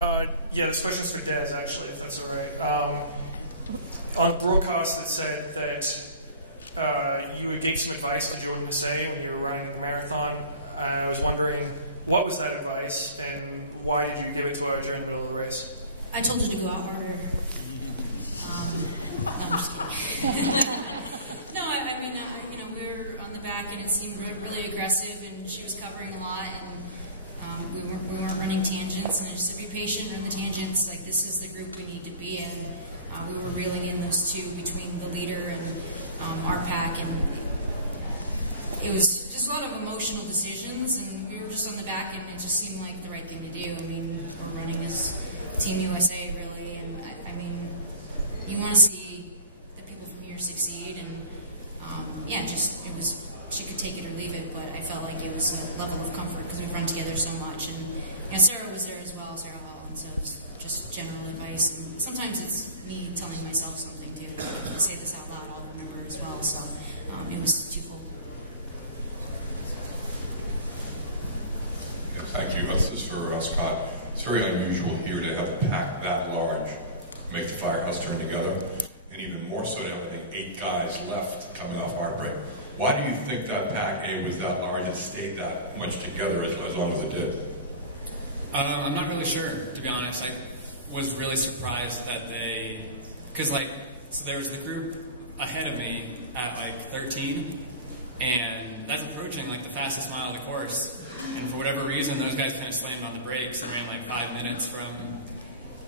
Yeah, this question's for Des, actually, if that's all right. On broadcast, it said that you would give some advice to Jordan Massey when you were running the marathon. And I was wondering, what was that advice, and why did you give it to her during the middle of the race? I told her to go out harder. No, I'm just kidding. No, I mean, we were on the back, and it seemed really aggressive, and she was covering a lot, and we weren't running tangents, and I just said, be patient on the tangents. Like, this is the group we need to be in. We were reeling in those two between the leader and our pack, and it was just a lot of emotional decisions, and we were just on the back, and it just seemed like the right thing to do. I mean, we're running as Team USA, really, and I mean, you want to see the people from here succeed, and yeah, just it was. She could take it or leave it, but I felt like it was a level of comfort because we've run together so much. And Sarah was there as well, Sarah Holland, so it was just general advice. And sometimes it's me telling myself something too. If I say this out loud, I'll remember as well. So it was twofold. Yeah, thank you. This is for Scott. It's very unusual here to have a pack that large make the firehouse turn together, and even more so to have, I think, 8 guys left coming off heartbreak. Why do you think that pack A was that large and stayed that much together as long as it did? I'm not really sure, to be honest. I was really surprised that so there was the group ahead of me at 13, and that's approaching the fastest mile of the course. And for whatever reason, those guys kind of slammed on the brakes and ran 5 minutes from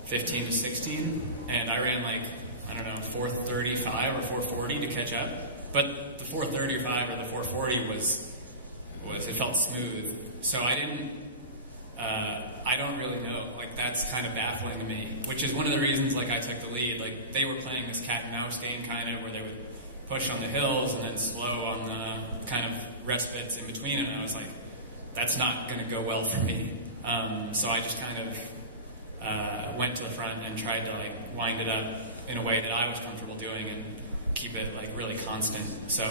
15 to 16, and I ran 4:35 or 4:40 to catch up. But the 4:35 or the 4:40 was it felt smooth. So I don't really know. That's kind of baffling to me, which is one of the reasons I took the lead. They were playing this cat and mouse game kind of where they would push on the hills and then slow on the kind of respites in between, and I was like, that's not going to go well for me. So I just kind of went to the front and tried to wind it up in a way that I was comfortable doing and keep it really constant. So,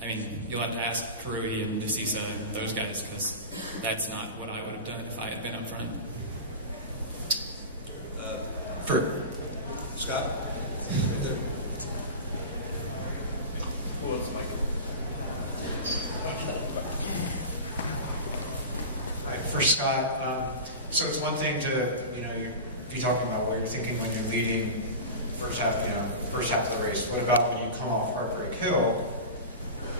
I mean, you'll have to ask Karui and Desisa and those guys, because that's not what I would have done if I had been up front. For Scott? Who else, Michael? For Scott, so it's one thing to, be talking about what you're thinking when you're leading first half of the race. What about when you come off Heartbreak Hill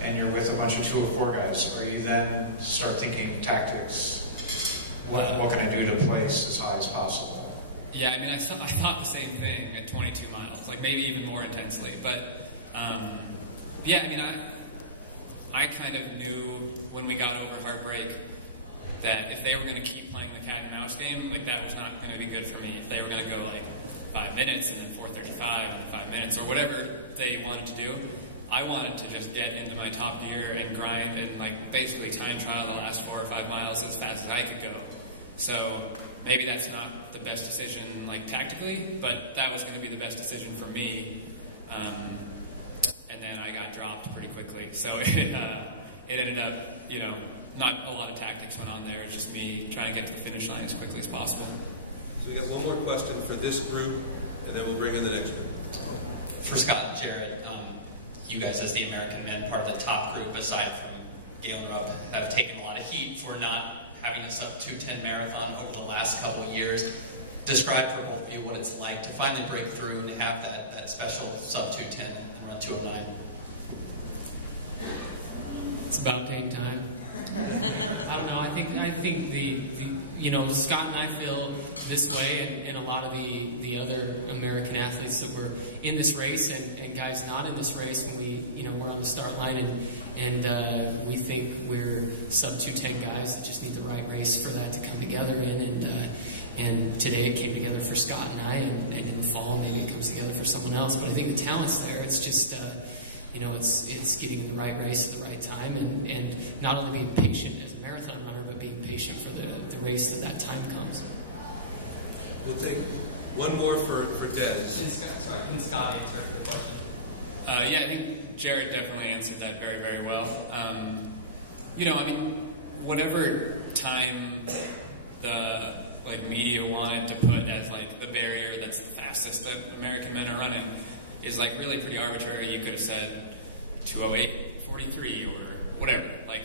and you're with a bunch of 204 guys? Are you then start thinking tactics? What can I do to place as high as possible? Yeah, I mean, I thought the same thing at 22 miles, maybe even more intensely. But yeah, I mean, I kind of knew when we got over Heartbreak that if they were going to keep playing the cat and mouse game, that was not going to be good for me. If they were going to go 5 minutes and then 4:35 and 5 minutes or whatever they wanted to do, I wanted to just get into my top gear and grind and basically time trial the last 4 or 5 miles as fast as I could go. So maybe that's not the best decision tactically, but that was going to be the best decision for me. And then I got dropped pretty quickly. So it ended up, not a lot of tactics went on there. It's just me trying to get to the finish line as quickly as possible. So we got one more question for this group, and then we'll bring in the next group. For Scott and Jared, you guys as the American men, part of the top group, aside from Gail and Rob, have taken a lot of heat for not having a sub-2:10 marathon over the last couple of years. Describe for both of you what it's like to finally break through and have that special sub-2:10 and run 2:09. It's about dang time. I don't know. I think the Scott and I feel this way, and a lot of the other American athletes that were in this race and guys not in this race when we're on the start line and we think we're sub 2:10 guys that just need the right race for that to come together in, and today it came together for Scott and I, and in the fall maybe it comes together for someone else. But I think the talent's there. It's just it's getting in the right race at the right time, and not only being patient as a marathon runner, but being patient for the race that time comes. We'll take one more for Des. Can Scott answer the question? Yeah, I think Jared definitely answered that very, very well. I mean, whatever time the media wanted to put fastest that American men are running is like really pretty arbitrary. You could have said 2:08:43 or whatever. Like,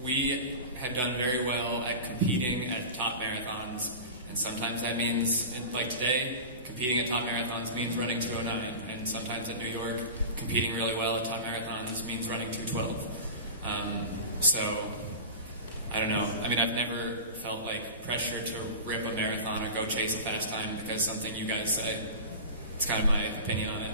we had done very well at competing at top marathons, and sometimes that means, like today, competing at top marathons means running 2:09, and sometimes at New York, competing really well at top marathons means running 2:12. So, I don't know. I mean, I've never felt like pressure to rip a marathon or go chase a fast time because something you guys say. It's kind of my opinion on it.